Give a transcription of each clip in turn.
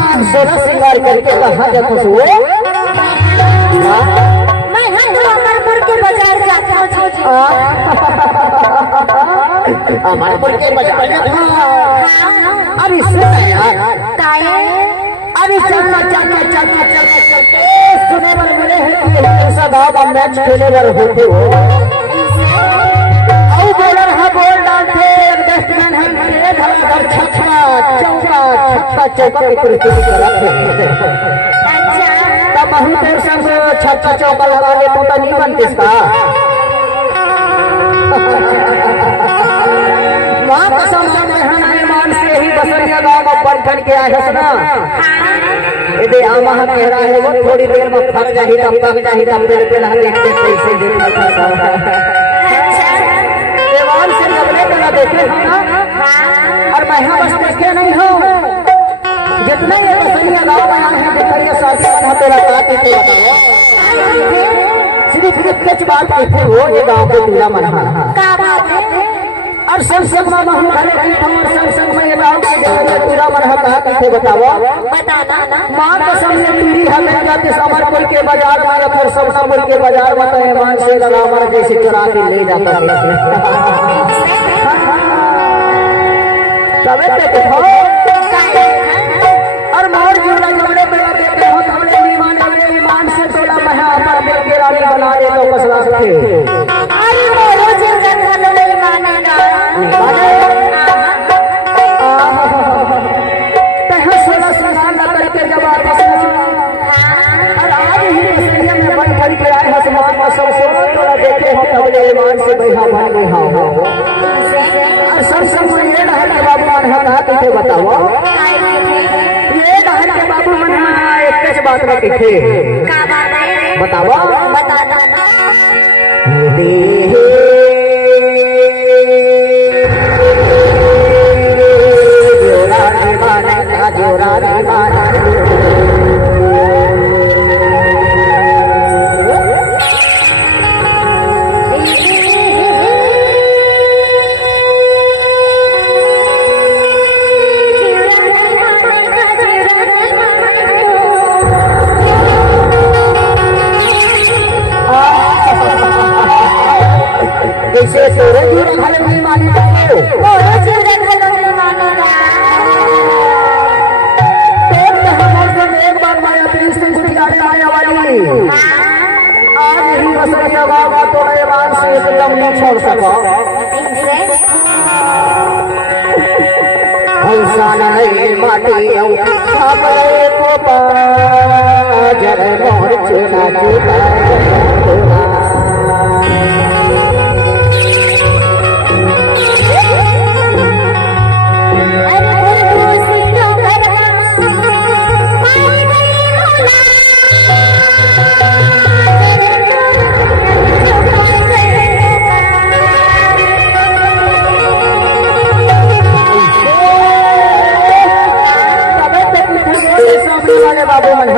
श्रृंगार करके कहा जाता है मैं अमरपुर के बाजार जाता हूँ अमरपुर के बाजार अरे अरे चलना सुने वाले मिले हैं ऐसा दाव मैच खेले वाले होते हो बॉलर है बॉल डालते बैट्समैन है धड़ाधड़ छक्का चौका चौका की परिस्थिति को रखे तब बहुत देर से छक्का चौका लगा ले तो नहीं बनती इसका मां कसम हम मेहमान से ही बसरिया गांव में पलटन के आए ना यदि आमा कह रहा है वो थोड़ी देर में फट जाही तब तक जाही तब तेरे पे लहर देखते कैसे देना था देवान से लगने का देखे हो ना और मैं यहाँ बस देखे नहीं हूँ जितना ये बसरिया गाँव में आए हैं देखकर ये शादी बना तेरा काटे तो बताओ सिर्फ कुछ बात कहते हो ये गाँव को दूल्हा मना और संसद में हम घरे की हमर संसद में ये गाँव के पूरा मना कहा कहते बताओ माँ तो सामने पीढ़ी है मैं जाते समरपुर के बाजार में या फिर सवनापुर के बाजार में तो मान से लगा हमारा जैसे चुरा के ले जाता है तबे देखो और मोर जुड़ा जुड़े पे देखते हो हमने ईमान से तोड़ा महा पर दिल के रानी बना दे तो कसला के अरे वो रोज जंगल में मानेगा तह 16 श्रृंगार न करके जब वापस और आज ही बसरिया में बन खड़ी के आए हसमान में सब तोड़ा देखे हो हमने ईमान से बैठा बन गए हाँ और सब समय ये रहा कि बाबू मन कहा तुझे बताओ ये रहा कि बाबू मन एक बात में किथे बताओ बताना जैसे तोरे जुड़ा खाले नहीं मानी जाओ मोरो जुड़ा खाले नहीं मानेगा तो हमारे से एक बार माया तीन से गुजारे आने वाली आज ही बसरिया गाँव तो ईमान से एकदम नहीं छोड़ सका इंसान नहीं माटी छापले को पाजर मोर चुना चुका बाबू मन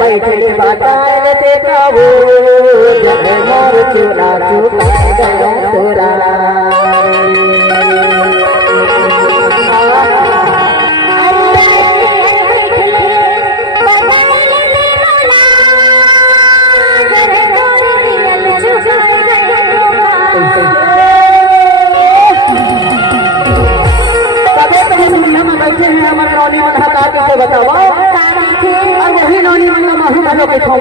बैठे बाटा देता वो जग मोर चूला चुका तोरा बैठे हैं हमारे नौनी मन हटा के बताओ और वही नौनी मन महू भलो के खाओ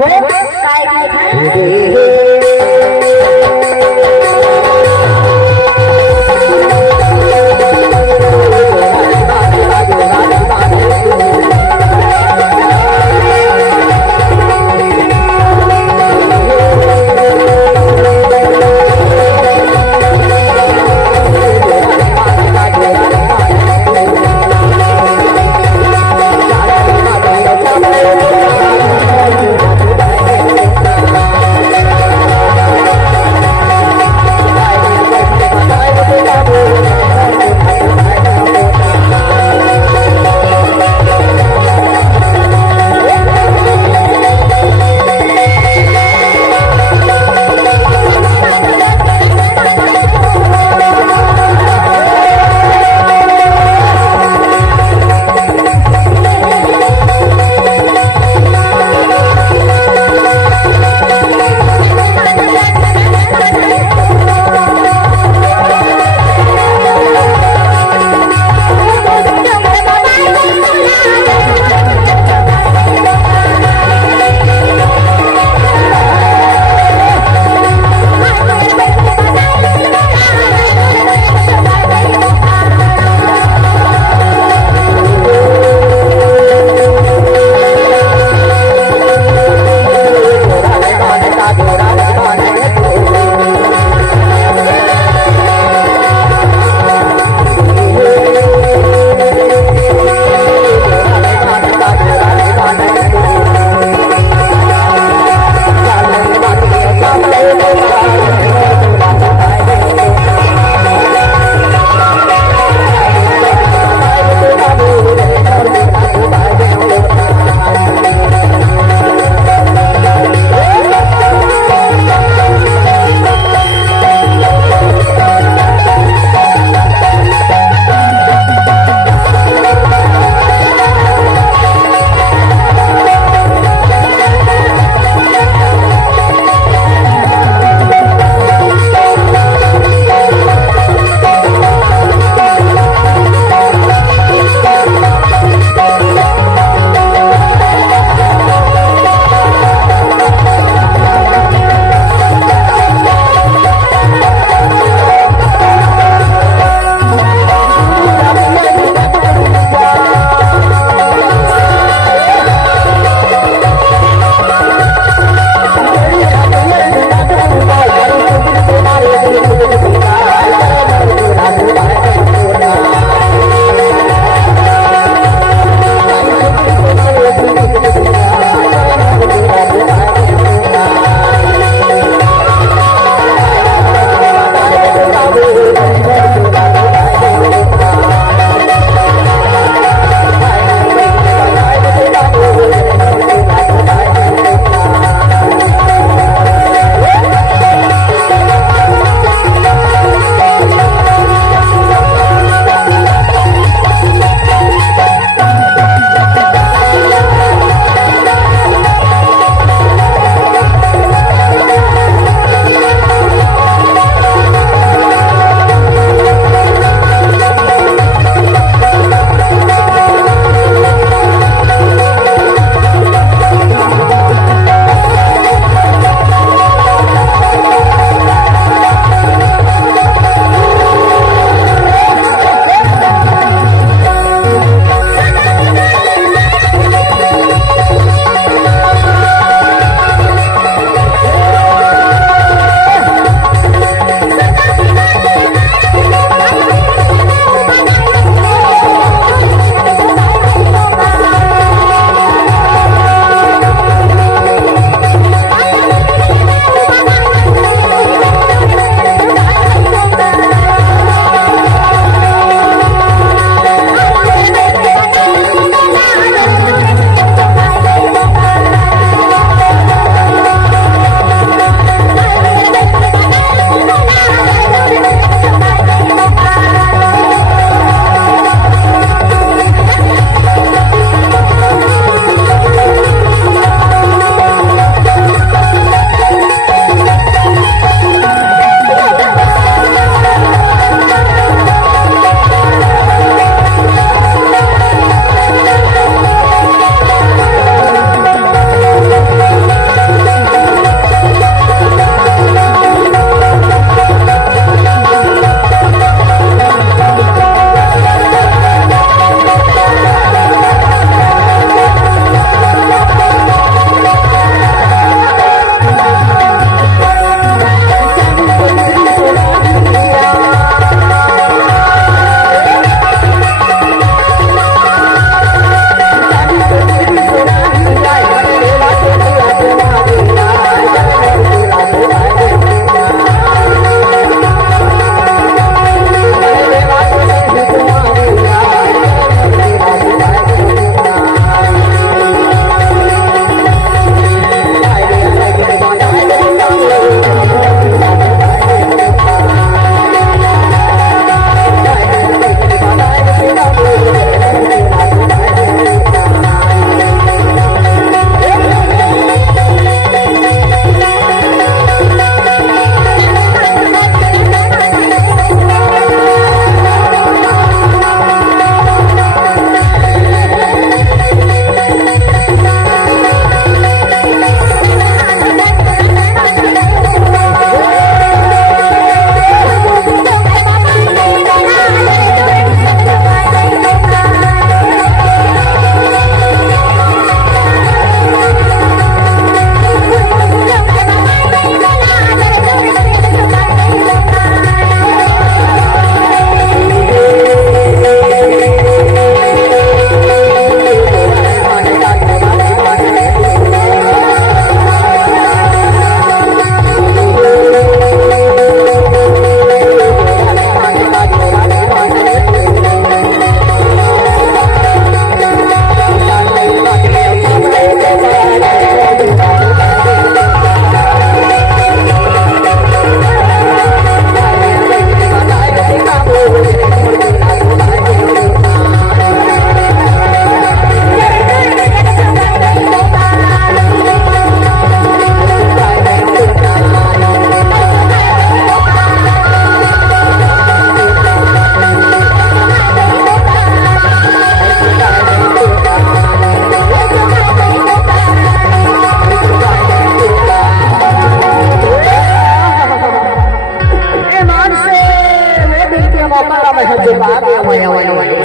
माया वाली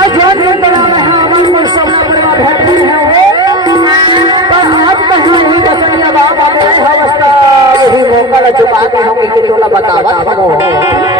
आज दिन बना में हमारे पर सबना परिवार भेट गई है पर आप कहीं नहीं बसनिया बाबा मेरे अवस्था वही मौका ला चुका के हम एक टोला बतावा